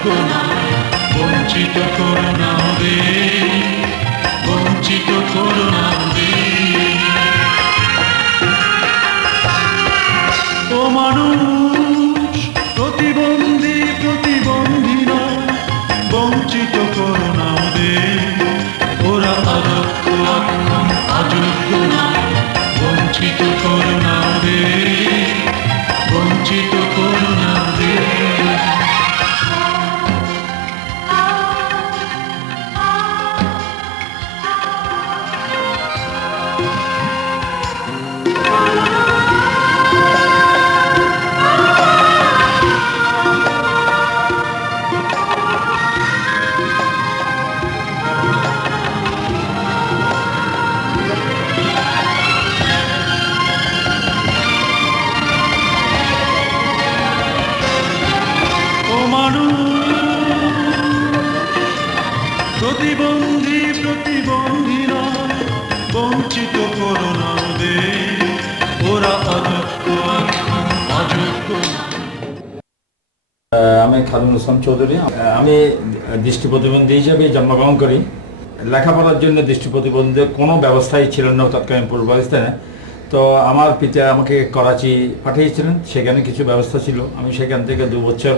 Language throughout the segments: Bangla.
অযোগ্য নয়, বঞ্চিত করো না ওদের, বঞ্চিত করো না ওদের। ও মানুষ প্রতিবন্ধী প্রতিবন্ধী নয়, বঞ্চিত করো না ওদের, ওরা অদক্ষ অক্ষম অযোগ্য নয়, বঞ্চিত করো না ওদের, বঞ্চিত করো না ওদের। প্রতিবন্ধী প্রতিবন্ধী নয়, বঞ্চিত করো না ওদের, ওরা অযোগ্য অযোগ্য। আমি খারুল ইসলাম চৌধুরী। আমি দৃষ্টি প্রতিবন্ধী হিসেবে জন্মগ্রহণ করি। লেখাপড়ার জন্য দৃষ্টি প্রতিবন্ধীদের কোনো ব্যবস্থাই ছিল না তৎকালীন পূর্ব পাকিস্তানে। তো আমার পিতা আমাকে করাচি পাঠিয়েছিলেন, সেখানে কিছু ব্যবস্থা ছিল। আমি সেখান থেকে 2 বছর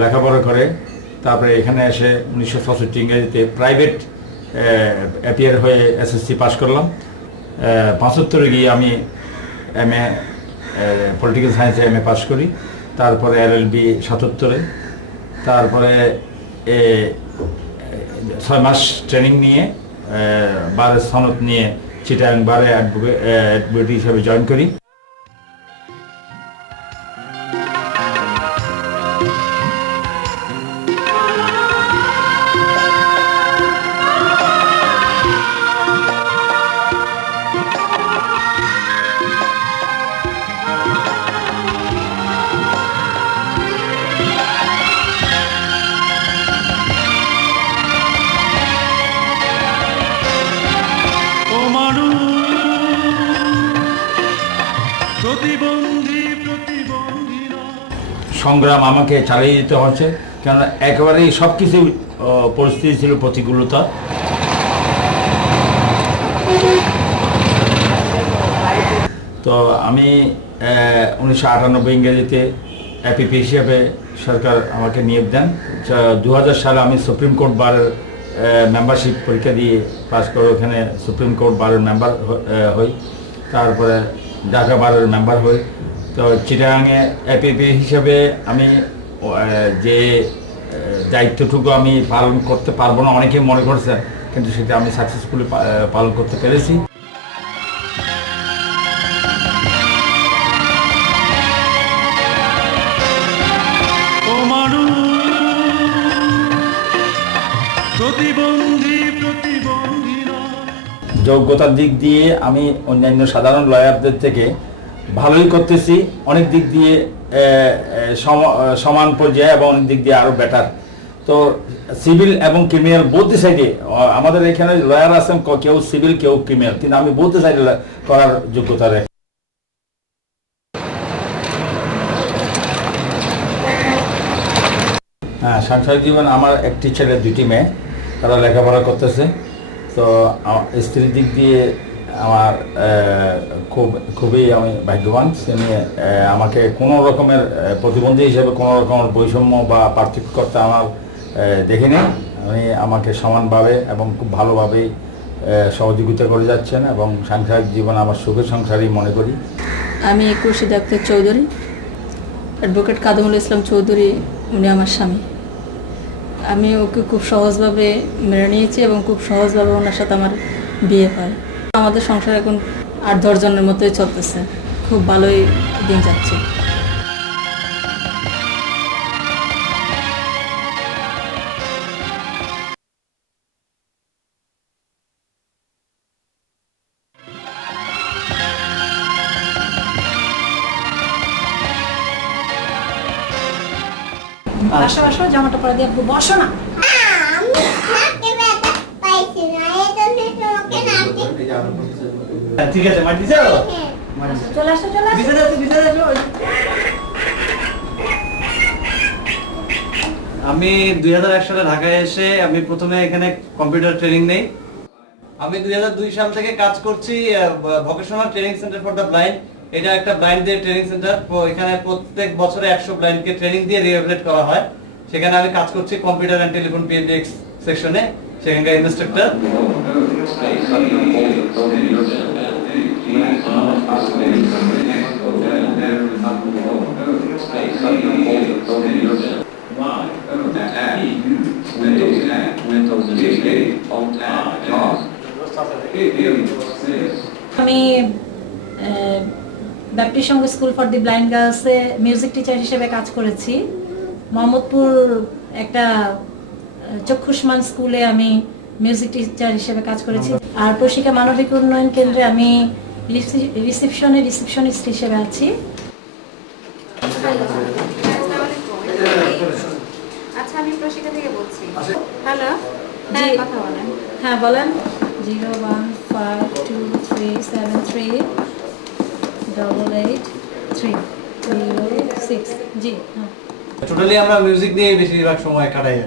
লেখাপড়া করে তারপরে এখানে এসে 1967 ইংরেজিতে প্রাইভেট অ্যাপিয়ার হয়ে এসএসসি পাস করলাম। 75 গিয়ে আমি MA পলিটিক্যাল সায়েন্সে MA পাস করি। তারপরে LLB 77, তারপরে 6 মাস ট্রেনিং নিয়ে বারের সনদ নিয়ে চিটাগাং বারে অ্যাডভোকেট হিসেবে জয়েন করি। সংগ্রাম আমাকে চালিয়ে যেতে হচ্ছে, কেননা একেবারেই সব কিছু পরিস্থিতি ছিল প্রতিকূলতা। তো আমি 1998 ইংরেজিতে APP হিসেবে সরকার আমাকে নিয়োগ দেন। 2000 সালে আমি সুপ্রিম কোর্ট বারের মেম্বারশিপ পরীক্ষা দিয়ে পাস করে ওখানে সুপ্রিম কোর্ট বারের মেম্বার হই। তারপরে ঢাকা বারের মেম্বার হই। তো চিটাগাংয়ে APP হিসেবে আমি যে দায়িত্বটুকু আমি পালন করতে পারবো না অনেকে মনে করছেন, কিন্তু সেটা আমি সাকসেসফুলি পালন করতে পেরেছি। যোগ্যতার দিক দিয়ে আমি অন্যান্য সাধারণ লয়ারদের থেকে ভালোই করতেছি, অনেক দিক দিয়ে সমান পর্যায়ে এবং অনেক দিক দিয়ে আরো বেটার। তো সিভিল এবং ক্রিমিনাল বোথ সাইডে আমাদের এখানে লয়ার আছেন, কেউ সিভিল কেউ ক্রিমিনাল, কিন্তু আমি বোথ সাইডে করার যোগ্যতা রাখি। হ্যাঁ, সাংসারিক জীবন আমার একটি ছেলে 2টি মেয়ে, তারা লেখাপড়া করতেছে। তো স্ত্রীর দিক দিয়ে আমার খুবই আমি ভাগ্যবান। সে নিয়ে আমাকে কোনো রকমের প্রতিবন্ধী হিসেবে কোনো রকমের বৈষম্য বা পার্থক্য করতে আমার দেখিনি। আমাকে সমানভাবে এবং খুব ভালোভাবেই সহযোগিতা করে যাচ্ছেন এবং সাংসারিক জীবন আমার সুখের সংসারই মনে করি। আমি খুরশিদ আক্তার চৌধুরী, অ্যাডভোকেট কাদমুল ইসলাম চৌধুরী উনি আমার স্বামী। আমি ওকে খুব সহজভাবে মেনে নিয়েছি এবং খুব সহজভাবে ওনার সাথে আমার বিয়ে হয়। আমাদের সংসার এখন 8-10 জনের মতোই চলতেছে, খুব ভালোই দিন যাচ্ছে। আসো আসো, জামাটা পরে দিয়ে বসো না। ঠিক আছে, মাটি যাও, চলে আসো চলে আসো। আমি 2001 সালে ঢাকায় এসে আমি প্রথমে এখানে কম্পিউটার ট্রেনিং নেই। আমি 2002 সাল থেকে কাজ করছি vocational training centre for the blind. এটা একটা ব্লাইন্ডদের ট্রেনিং সেন্টার। এখানে প্রত্যেক বছরে 100 ব্লাইন্ডকে ট্রেনিং দিয়ে রিহ্যাবিলিটেট করা হয়। সেখানে আমি কাজ করছি কম্পিউটার অ্যান্ড টেলিফোন পিএডিএক্স সেকশনে, সেখানকার ইনস্ট্রাক্টর। আমি ব্যাপটিস্ট সংঘ স্কুল ফর দি ব্লাইন্ড গার্লসে মিউজিক টিচার হিসেবে কাজ করেছি। মোহাম্মদপুর একটা চক্ষুষ্মান স্কুলে আমি মিউজিক টিচার হিসেবে কাজ করেছি। আর প্রশিকা মানবিক উন্নয়ন কেন্দ্রে আমি রিসেপশনিস্ট হিসেবে আছি। আচ্ছা, আমি প্রশিকা থেকে বলছি। হ্যালো, হ্যাঁ কথা বলেন। হ্যাঁ বলেন। 01523738886 জি। হ্যাঁ, টোটালি আমরা মিউজিক নিয়ে বেশিরভাগ সময় কাটাই।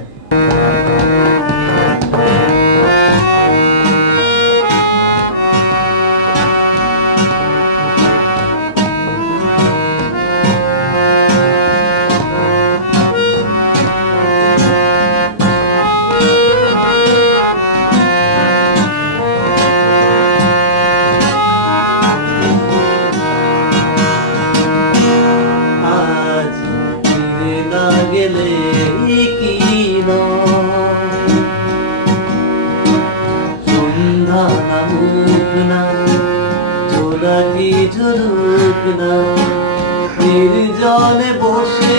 নির্জনে বসে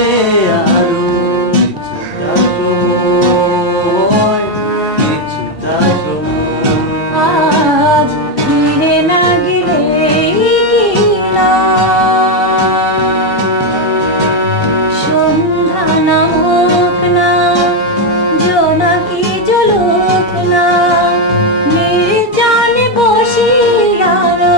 আরো কিছুটা সময় আজ ফিরে না গেলে কি না, সন্ধ্যা নামুক না, জোনাকি জ্বলুক না, নির্জনে বসে আরো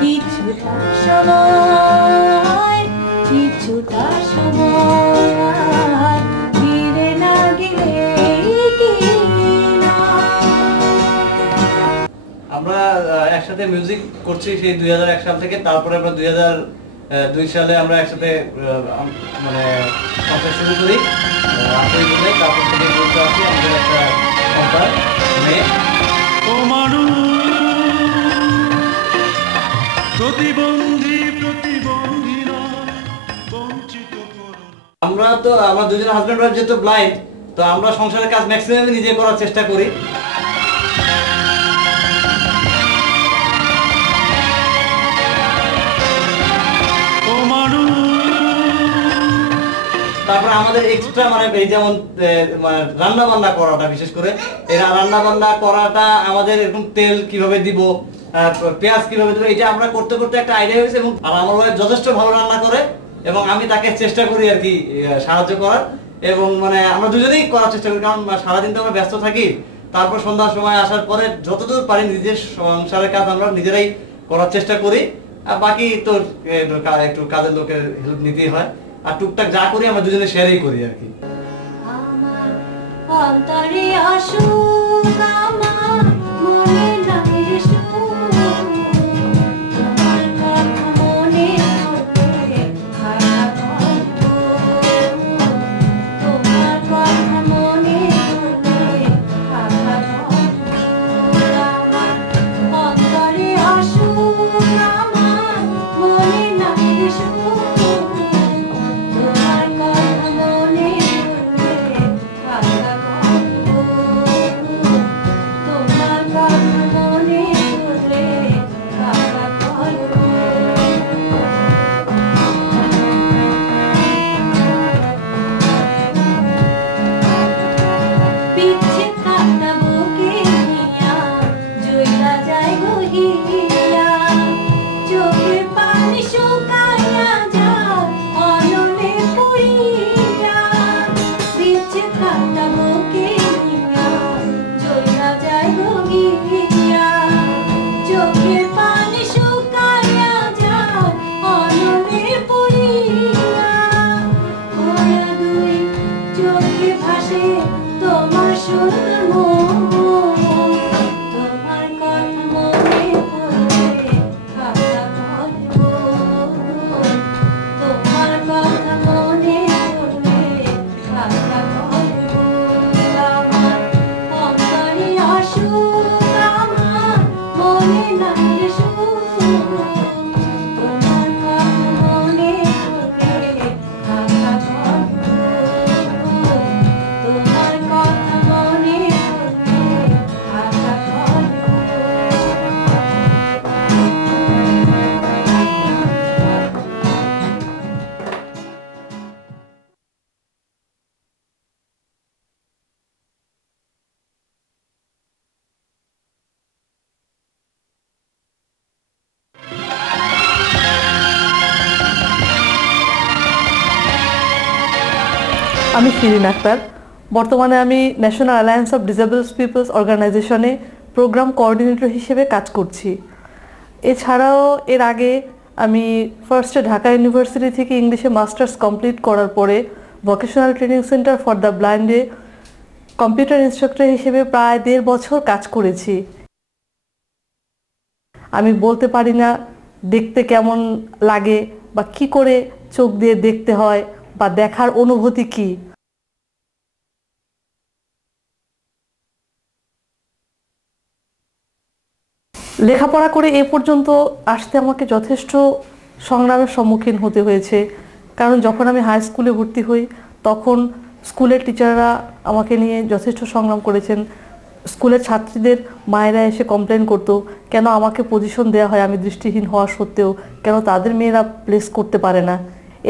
কিছুটা সময়, কিছুটা সময় ফিরে না গেলে কি না। আমরা একসাথে মিউজিক করছি সেই 2001 সাল থেকে। তারপরে আমরা 2002 সালে আমরা একসাথে মানে সংসার শুরু করি। তারপর থেকে বলতে আছি আমাদের একটা সন্তান মেয়ে। ও মানুষ প্রতিবন্ধী প্রতিবন্ধীরা বঞ্চিত করো না। আমরা দুজন হাজব্যান্ড ওয়াইফ যেহেতু ব্লাইন্ড, তো আমরা সংসারের কাজ ম্যাক্সিমাম নিজে করার চেষ্টা করি। ও মানুষ তারপরে আমাদের এক্সট্রা মানে এই যেমন রান্না বান্না করাটা, বিশেষ করে এরা রান্না বান্না করাটা আমাদের এরকম তেল কিভাবে দিব, পেঁয়াজ কিভাবে দিব, এটা আমরা করতে করতে একটা আইডিয়া হয়েছে। এবং আমার ওয়াইফ যথেষ্ট ভালো রান্না করে এবং আমি তাকে চেষ্টা করি আর কি সাহায্য করার। এবং মানে আমরা দুজনেই করার চেষ্টা করি, কারণ সারাদিন তো আমরা ব্যস্ত থাকি। তারপর সন্ধ্যার সময় আসার পরে যতদূর পারি নিজের সংসারের কাজ আমরা নিজেরাই করার চেষ্টা করি। আর বাকি তো একটু কাজের লোকের হেল্প নিতেই হয়। আর টুকটাক যা করি আমরা দুজনে শেয়ারই করি আর কি। আমার অন্তরে আসুক, আমার মনে নাই সুখ, তোমার কথা মনে পড়ে খারাপ গল্প, তোমার কথা মনে পড়ে খারাপ গল্প। আমার অন্তরে আসুক, আমার মনে নাই সুখ, তোমার কথা মনে পড়ে খারাপ গল্প। আমি শিরিন আক্তার। বর্তমানে আমি national alliance of disabled peoples অর্গানাইজেশনে প্রোগ্রাম কোঅর্ডিনেটর হিসেবে কাজ করছি। এছাড়াও এর আগে আমি ফার্স্টে ঢাকা ইউনিভার্সিটি থেকে ইংলিশে মাস্টার্স কমপ্লিট করার পরে vocational training centre for the ব্লাইন্ডে কম্পিউটার ইনস্ট্রাক্টর হিসেবে প্রায় 1.5 বছর কাজ করেছি। আমি বলতে পারি না দেখতে কেমন লাগে বা কি করে চোখ দিয়ে দেখতে হয় বা দেখার অনুভূতি কি। লেখাপড়া করে এ পর্যন্ত আসতে আমাকে যথেষ্ট সংগ্রামের সম্মুখীন হতে হয়েছে, কারণ যখন আমি হাই স্কুলে ভর্তি হই তখন স্কুলের টিচাররা আমাকে নিয়ে যথেষ্ট সংগ্রাম করেছেন। স্কুলের ছাত্রীদের মায়েরা এসে কমপ্লেন করতো কেন আমাকে পজিশন দেওয়া হয় আমি দৃষ্টিহীন হওয়া সত্ত্বেও, কেন তাদের মেয়েরা প্লেস করতে পারে না।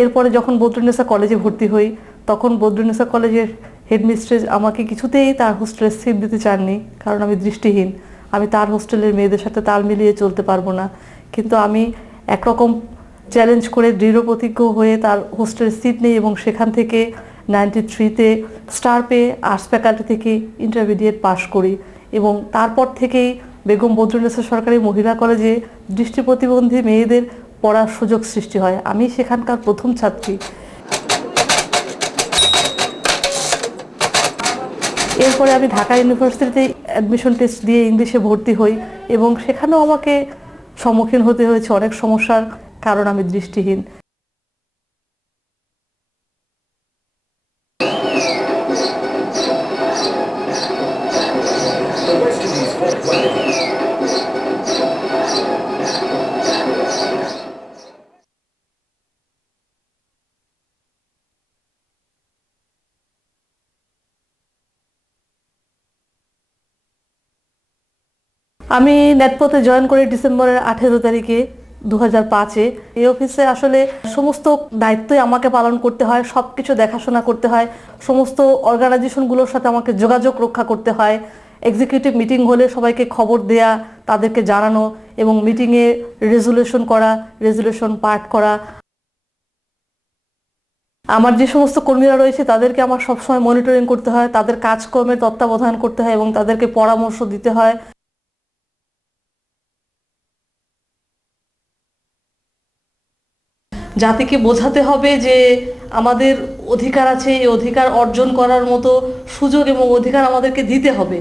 এরপরে যখন বদরুন্নেসা কলেজে ভর্তি হই তখন বদরুন্নেসা কলেজের হেডমিস্ট্রেস আমাকে কিছুতেই তার হোস্টেলে সিট দিতে চাননি, কারণ আমি দৃষ্টিহীন, আমি তার হোস্টেলের মেয়েদের সাথে তাল মিলিয়ে চলতে পারবো না। কিন্তু আমি একরকম চ্যালেঞ্জ করে দৃঢ় প্রতিজ্ঞ হয়ে তার হোস্টেলের সিট নেই এবং সেখান থেকে 93-তে স্টার পেয়ে আর্টস ফ্যাকাল্টি থেকে ইন্টারমিডিয়েট পাশ করি এবং তারপর থেকেই বেগম বদরুন্নেসা সরকারি মহিলা কলেজে দৃষ্টি প্রতিবন্ধী মেয়েদের পড়ার সুযোগ সৃষ্টি হয়। আমি সেখানকার প্রথম ছাত্রী। এরপরে আমি ঢাকা ইউনিভার্সিটিতে অ্যাডমিশন টেস্ট দিয়ে ইংলিশে ভর্তি হই এবং সেখানেও আমাকে সম্মুখীন হতে হয়েছে অনেক সমস্যার, কারণ আমি দৃষ্টিহীন। আমি নেটপথে জয়েন করি ডিসেম্বরের 18 তারিখে 2005-এ। এই অফিসে আসলে সমস্ত দায়িত্বই আমাকে পালন করতে হয়, সব কিছু দেখাশোনা করতে হয়, সমস্ত অর্গানাইজেশনগুলোর সাথে আমাকে যোগাযোগ রক্ষা করতে হয়। এক্সিকিউটিভ মিটিং হলে সবাইকে খবর দেয়া, তাদেরকে জানানো এবং মিটিংয়ে রেজুলেশন করা, রেজুলেশন পাঠ করা। আমার যে সমস্ত কর্মীরা রয়েছে তাদেরকে আমার সবসময় মনিটরিং করতে হয়, তাদের কাজকর্মের তত্ত্বাবধান করতে হয় এবং তাদেরকে পরামর্শ দিতে হয়। জাতিকে বোঝাতে হবে যে আমাদের অধিকার আছে, এই অধিকার অর্জন করার মতো সুযোগ এবং অধিকার আমাদেরকে দিতে হবে।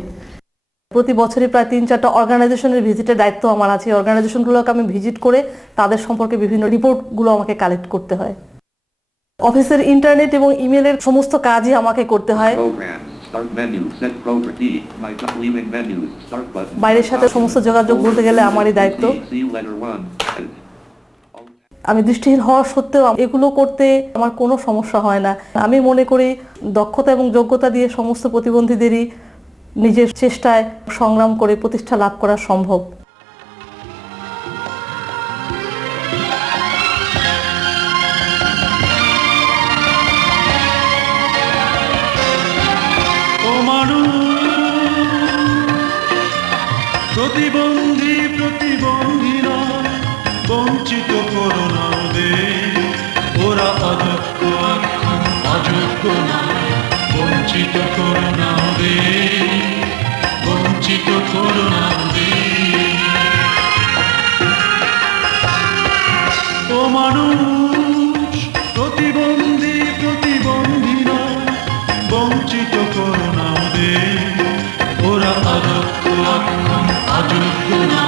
প্রতি বছরই প্রায় 3-4টা অর্গানাইজেশনের ভিজিটের দায়িত্ব আমার আছে। অর্গানাইজেশনগুলোকে আমি ভিজিট করে তাদের সম্পর্কে বিভিন্ন রিপোর্টগুলো আমাকে কালেক্ট করতে হয়। অফিসের ইন্টারনেট এবং ইমেলের সমস্ত কাজই আমাকে করতে হয়। বাইরের সাথে সমস্ত যোগাযোগ বলতে গেলে আমারই দায়িত্ব। আমি দৃষ্টিহীন হওয়া সত্ত্বেও এগুলো করতে আমার কোনো সমস্যা হয় না। আমি মনে করি দক্ষতা এবং যোগ্যতা দিয়ে সমস্ত প্রতিবন্ধীদেরই নিজের চেষ্টায় সংগ্রাম করে প্রতিষ্ঠা লাভ করা সম্ভব। প্রতিবন্ধী প্রতিবন্ধীরা বঞ্চিত করো না ওদের, ওরা অযোগ্য এখন অযোগ্য না, বঞ্চিত করো না ওদের, বঞ্চিত করো না ওদের। ও মানুষ প্রতিবন্ধী প্রতিবন্ধীরা বঞ্চিত করো না ওদের, ওরা অযোগ্য এখন অযোগ্য না,